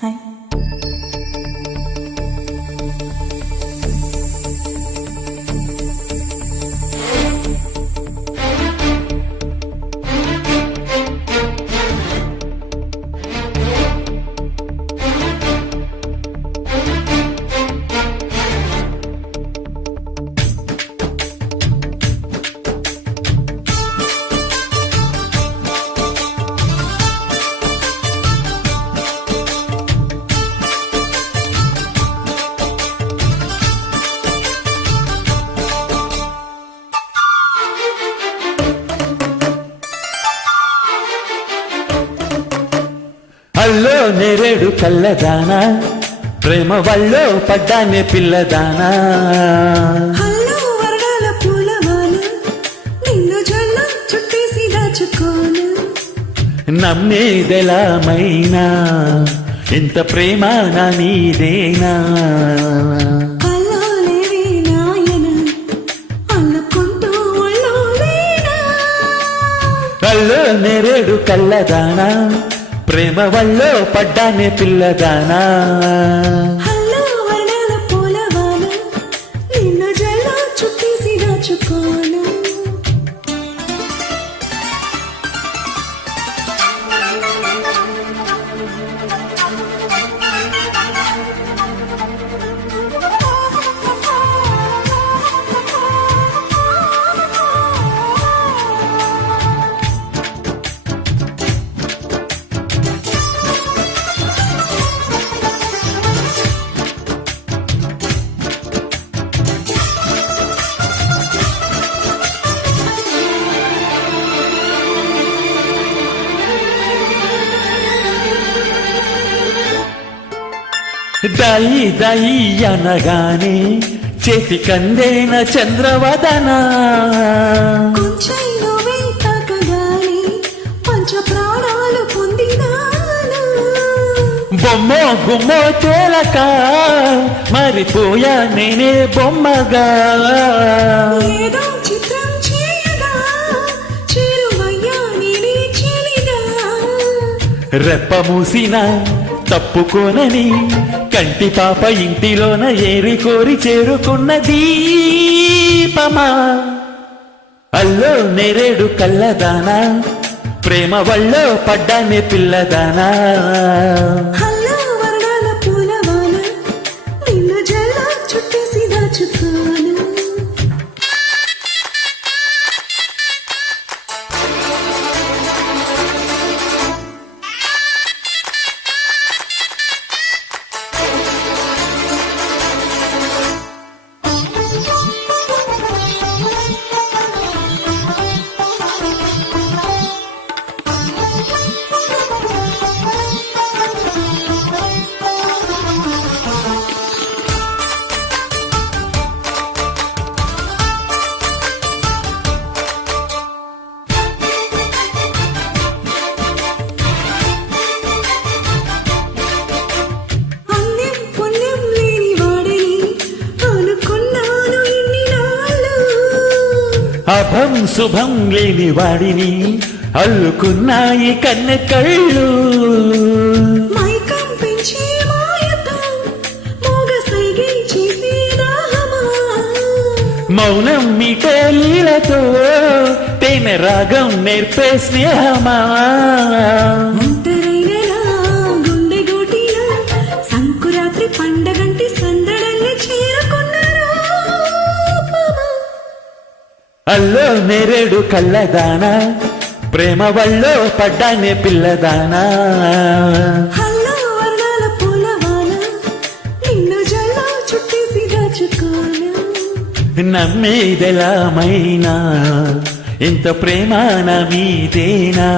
Hi. అల్లో నేరేడు కళ్ళదానా ప్రేమ వల్లో పడ్డానే పిల్లదానా హల్లో వరడాల పూలవాన నిన్ను జల్ల చుట్టేసి దాచుకోను నమ్మేదెలామైనా ఇంత ప్రేమ నా నీదేనా కల్లోలేవి నాయన అల్లుకుంటూ ఒళ్ళోలేనా అల్లో నేరేడు కళ్ళదానా ప్రేమ వల్లో పడ్డానే పిల్లదానా హల్లో వరడాల పూలవాన నిన్ను జల్ల చుట్టేసి దాచుకోను దాయి దాయి అనగానే చేతి కందేన చంద్రవదనా కొంచెం నువ్వే తాకగానే పంచ ప్రాణాలు పొందినాను బొమ్మో గుమ్మో తేలక మరిపోయా నేనే బొమ్మగా ఏదో చిత్రం చేయగా చేరువయ్యా నేనే చెలిగా రెప్ప మూసిన తప్పుకోనని కంటి పాప ఇంటిలోన ఏరి కోరి చేరుకున్న దీపమా అల్లో నేరేడు కళ్ళదానా ప్రేమ వల్లో పడ్డానే పిల్లదానా హల్లో వరడాల పూలవాన నిన్ను జల్ల చుట్టేసి దాచుకోను అన్యం పుణ్యం లేని వాడిని అనుకున్నాను ఇన్ని నాళ్ళు అభం శుభం లేని వాడిని అల్లుకున్నాయి కన్నె కళ్ళు మైకం పెంచి మాయతో మోగ సైగే చేసే దాహమా మౌనం మీటే లీలతో తేనె రాగం నేర్పే స్నేహమా ఒంటరైన నా గుండె గోటిన సంకురాత్రి పండగంటి సందడల్ని చేరుకున్న రూపమా అల్లో నేరేడు కళ్ళదానా ప్రేమ వల్లో పడ్డానే పిల్లదానా హల్లో వర్ణాల పూలవాన నిన్ను జల్ల చుట్టేసి దాచుకోను నమ్మేదెలామైనా ఇంత ప్రేమ నా మీదేనా